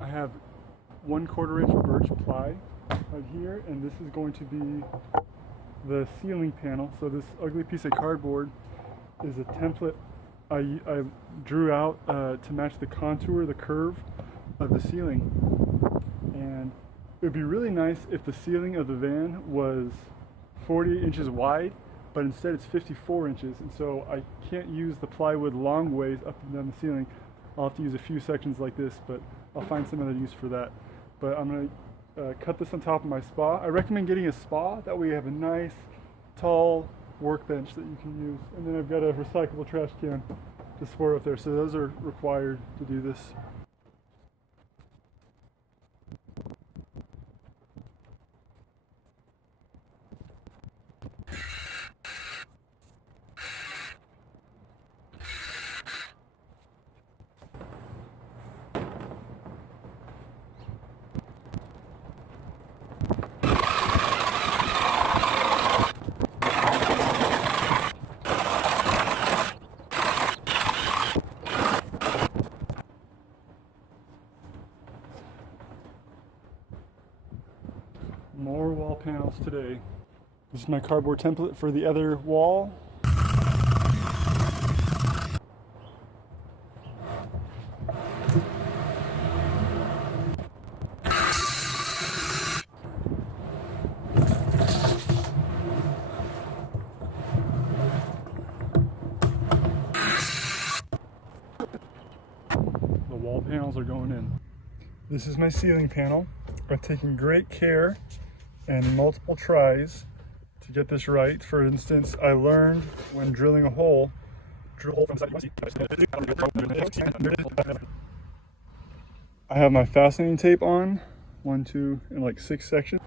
I have 1/4 inch birch ply right here, and this is going to be the ceiling panel. So this ugly piece of cardboard is a template I drew out to match the contour, the curve of the ceiling. And it would be really nice if the ceiling of the van was 40 inches wide, but instead it's 54 inches. And so I can't use the plywood long ways up and down the ceiling. I'll have to use a few sections like this, but I'll find some other use for that. But I'm going to cut this on top of my spa. I recommend getting a spa, that way you have a nice, tall workbench that you can use. And then I've got a recyclable trash can to store up there, so those are required to do this. More wall panels today. This is my cardboard template for the other wall. The wall panels are going in. This is my ceiling panel. I've taken great care and multiple tries to get this right. For instance, I learned when drilling a hole, drill a hole from the side. I have my fastening tape on, 1, 2, and like 6 sections.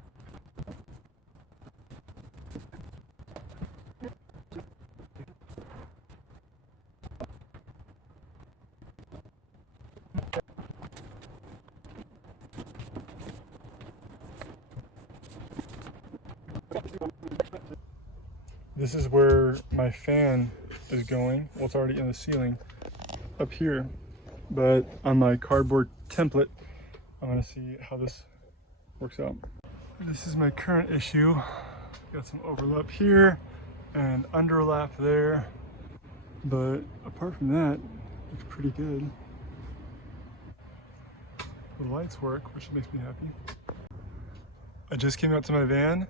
This is where my fan is going. Well, it's already in the ceiling up here, but on my cardboard template, I'm gonna see how this works out. This is my current issue. Got some overlap here and underlap there, but apart from that, it's pretty good. The lights work, which makes me happy. I just came out to my van,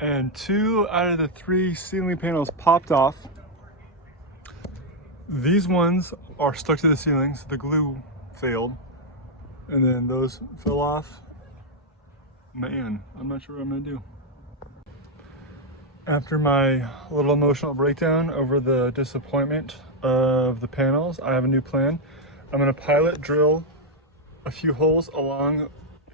and 2 out of the 3 ceiling panels popped off. These ones are stuck to the ceiling, so the glue failed. And then those fell off. Man, I'm not sure what I'm gonna do. After my little emotional breakdown over the disappointment of the panels, I have a new plan. I'm gonna pilot drill a few holes along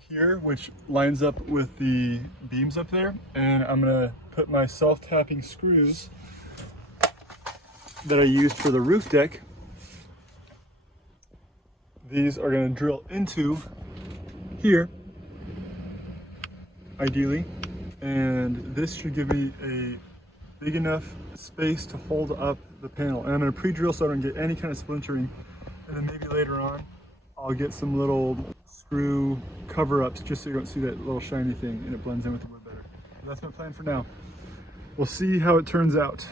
here, which lines up with the beams up there, and I'm gonna put my self-tapping screws that I used for the roof deck. These are gonna drill into here, ideally, and this should give me a big enough space to hold up the panel. And I'm gonna pre-drill so I don't get any kind of splintering, and then maybe later on I'll get some little screw cover-ups just so you don't see that little shiny thing and it blends in with the wood better. That's my plan for now. We'll see how it turns out.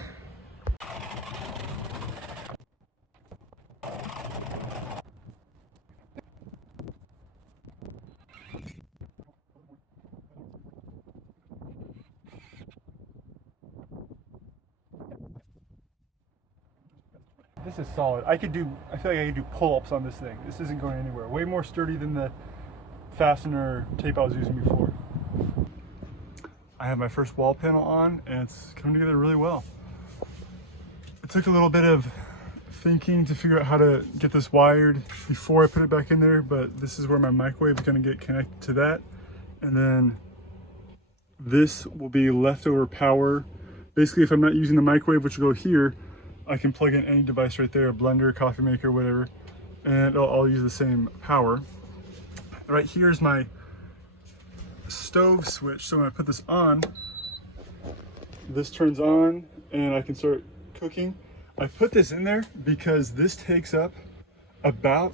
This is solid. I feel like I could do pull-ups on this thing. This isn't going anywhere. Way more sturdy than the fastener tape I was using before. I have my first wall panel on, and it's coming together really well. It took a little bit of thinking to figure out how to get this wired before I put it back in there, but this is where my microwave is going to get connected to that. And then this will be leftover power. Basically, if I'm not using the microwave, which will go here, I can plug in any device right there, a blender, coffee maker, whatever, and I'll use the same power. Right here's my stove switch, so when I put this on, this turns on and I can start cooking. I put this in there because this takes up about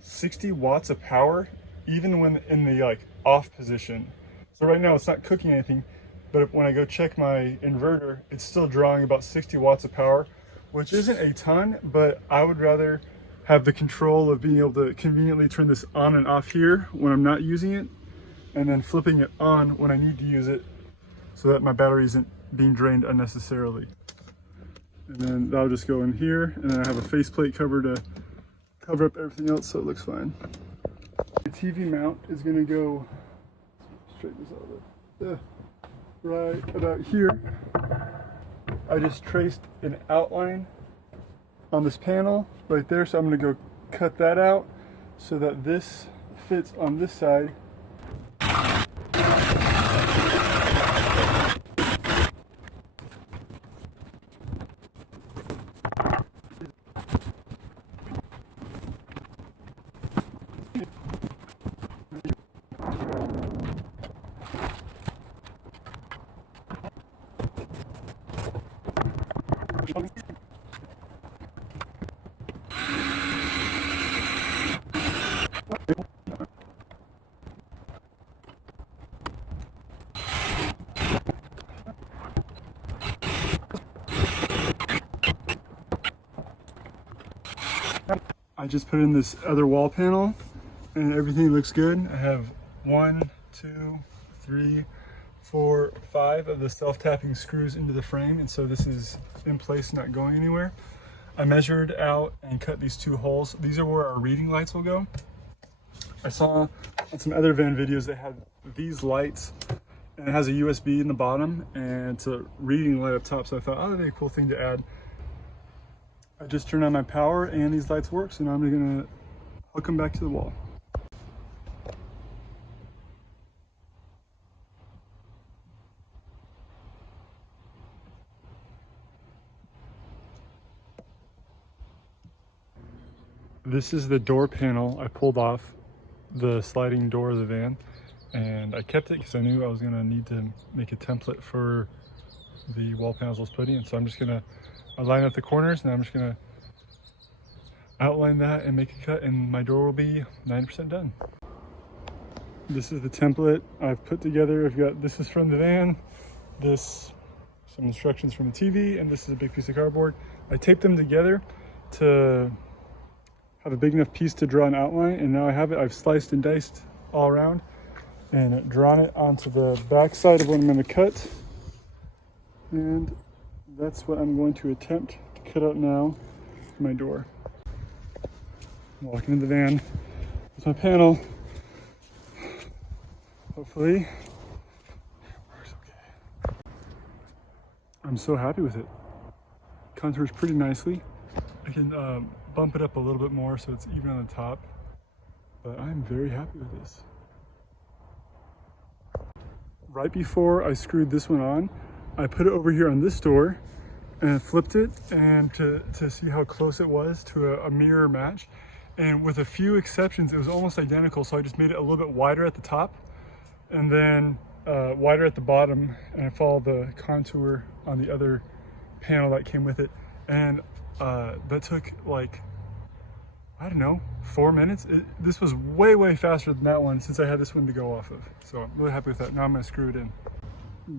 60 watts of power even when in the like off position. So right now it's not cooking anything, but when I go check my inverter, it's still drawing about 60 watts of power, which isn't a ton, but I would rather have the control of being able to conveniently turn this on and off here when I'm not using it, and then flipping it on when I need to use it so that my battery isn't being drained unnecessarily. And then that'll just go in here, and then I have a faceplate cover to cover up everything else so it looks fine. The TV mount is gonna go, straighten this out a bit, right about here. I just traced an outline on this panel right there, so I'm gonna go cut that out so that this fits on this side. I just put in this other wall panel and everything looks good. I have 1, 2, 3, 4, 5 of the self-tapping screws into the frame, and so this is in place, not going anywhere. I measured out and cut these 2 holes. These are where our reading lights will go. I saw on some other van videos they had these lights, and it has a USB in the bottom and it's a reading light up top, so I thought, oh, that'd be a cool thing to add. I just turned on my power and these lights work, so now I'm gonna hook them back to the wall. This is the door panel I pulled off the sliding door of the van, and I kept it because I knew I was gonna need to make a template for the wall panels I was putting in. So I'm just gonna line up the corners, and I'm just gonna outline that and make a cut, and my door will be 90% done. This is the template I've put together. This is from the van, some instructions from the TV, and this is a big piece of cardboard. I taped them together to have a big enough piece to draw an outline, and now I have it. I've sliced and diced all around and drawn it onto the back side of what I'm going to cut, and that's what I'm going to attempt to cut out now for my door. I'm walking into the van with my panel. Hopefully it works okay. I'm so happy with it. Contours pretty nicely. I can bump it up a little bit more so it's even on the top, but I'm very happy with this. Right before I screwed this one on, I put it over here on this door and flipped it, and to see how close it was to a mirror match. And with a few exceptions, it was almost identical, so I just made it a little bit wider at the top and then wider at the bottom, and I followed the contour on the other panel that came with it. And that took like, I don't know, 4 minutes. This was way, way faster than that one since I had this one to go off of. So I'm really happy with that. Now I'm gonna screw it in.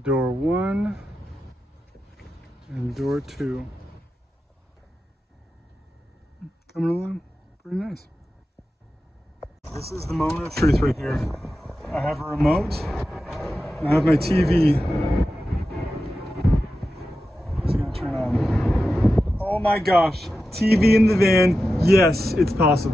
Door 1 and door 2. Coming along pretty nice. This is the moment of truth right here. I have a remote, and I have my TV. It's gonna turn on. Oh my gosh, TV in the van. Yes, it's possible.